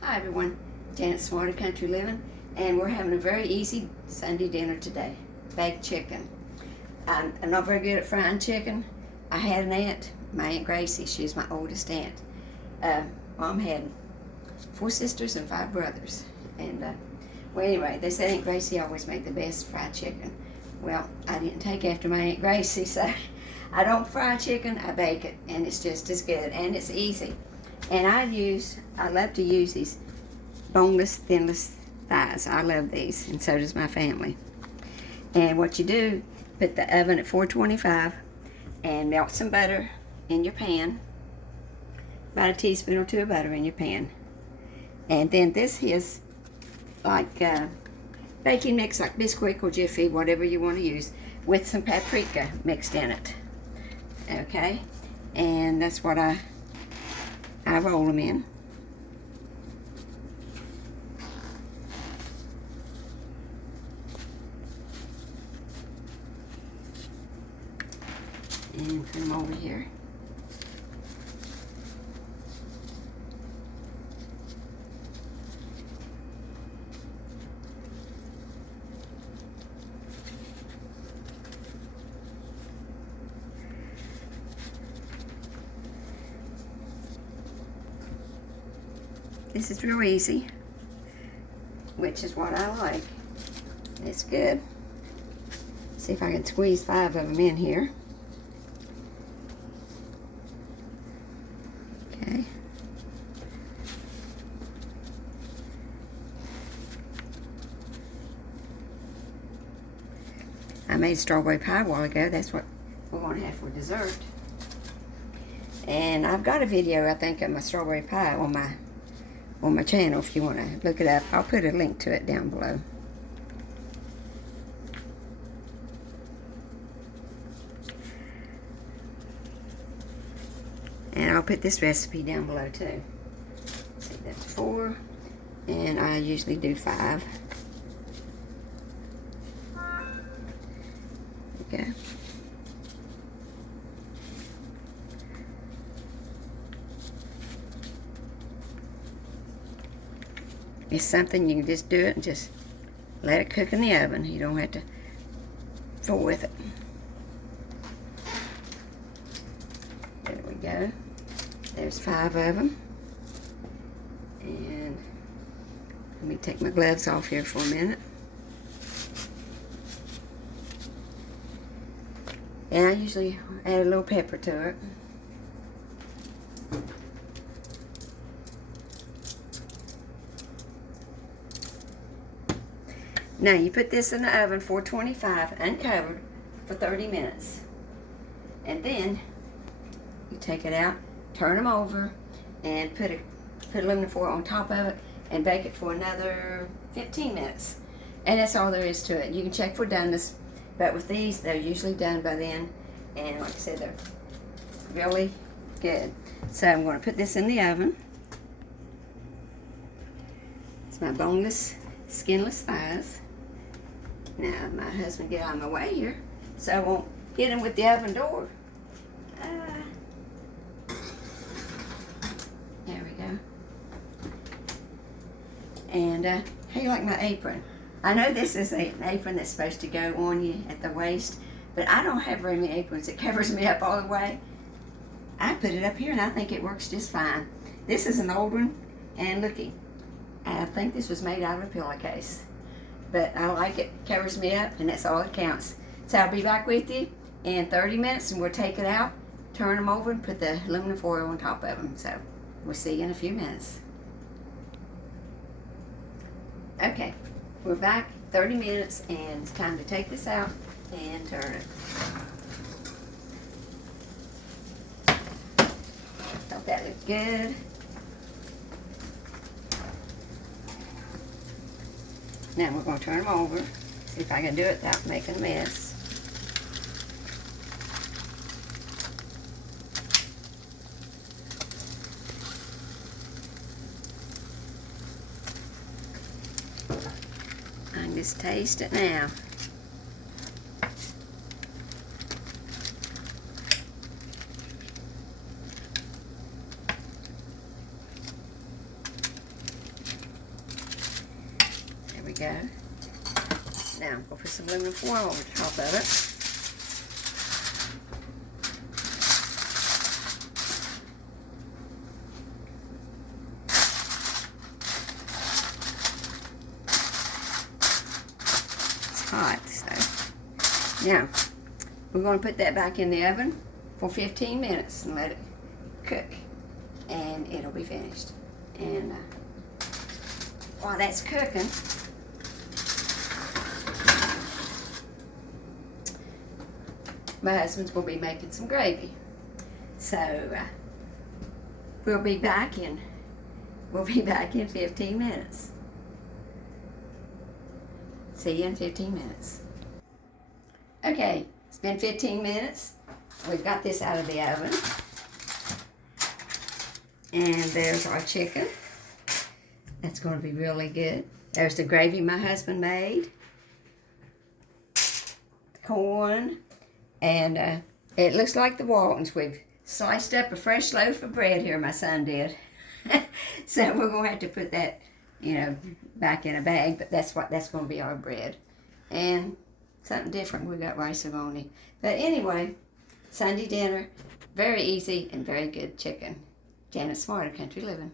Hi everyone, Janet's Smarter Country Living, and we're having a very easy Sunday dinner today. Baked chicken. I'm not very good at frying chicken. I had an aunt, my Aunt Gracie. She's my oldest aunt. Mom had 4 sisters and 5 brothers. And well, anyway, they said Aunt Gracie always made the best fried chicken. Well, I didn't take after my Aunt Gracie, so I don't fry chicken, I bake it, and it's just as good, and it's easy. And I love to use these boneless, skinless thighs. I love these, and so does my family. And what you do, put the oven at 425 and melt some butter in your pan, about a teaspoon or 2 of butter in your pan. And then this is like baking mix, like Bisquick or Jiffy, whatever you want to use, with some paprika mixed in it. Okay? And that's what I roll them in. And put them over here. This is real easy, which is what I like. It's good. See if I can squeeze 5 of them in here. Okay. I made strawberry pie a while ago. That's what we're going to have for dessert. And I've got a video, I think, of my strawberry pie on my channel if you want to look it up. I'll put a link to it down below. And I'll put this recipe down below too. See, that's 4, and I usually do 5. Okay. It's something you can just do it and just let it cook in the oven. You don't have to fool with it. There we go. There's 5 of them. And let me take my gloves off here for a minute. And I usually add a little pepper to it. Now you put this in the oven 425 uncovered for 30 minutes. And then you take it out, turn them over, and put aluminum foil on top of it and bake it for another 15 minutes. And that's all there is to it. You can check for doneness, but with these, they're usually done by then. And like I said, they're really good. So I'm going to put this in the oven. It's my boneless, skinless thighs. Now, my husband get out of my way here, so I won't hit him with the oven door. There we go. And how you like my apron? I know this is an apron that's supposed to go on you at the waist, but I don't have very many aprons. It covers me up all the way. I put it up here, and I think it works just fine. This is an old one, and looky, I think this was made out of a pillowcase. But I like it, covers me up, and that's all that counts. So I'll be back with you in 30 minutes, and we'll take it out, turn them over, and put the aluminum foil on top of them. So we'll see you in a few minutes. Okay, we're back 30 minutes, and it's time to take this out and turn it. Thought that looked good. Now we're going to turn them over, see if I can do it without making a mess. I can just taste it now. go. Now I'm going to put some aluminum foil over the top of it. It's hot, so. Now, we're going to put that back in the oven for 15 minutes and let it cook. And it'll be finished. And while that's cooking, my husband's going to be making some gravy. So we'll be back in 15 minutes. See you in 15 minutes. Okay, it's been 15 minutes. We've got this out of the oven. And there's our chicken. That's going to be really good. There's the gravy my husband made. Corn. And it looks like the Waltons. We've sliced up a fresh loaf of bread here, my son did. So we're going to have to put that, back in a bag. But that's going to be our bread. And something different, we got rice-a-roni. But anyway, Sunday dinner, very easy and very good chicken. Janet's Smarter Country Living.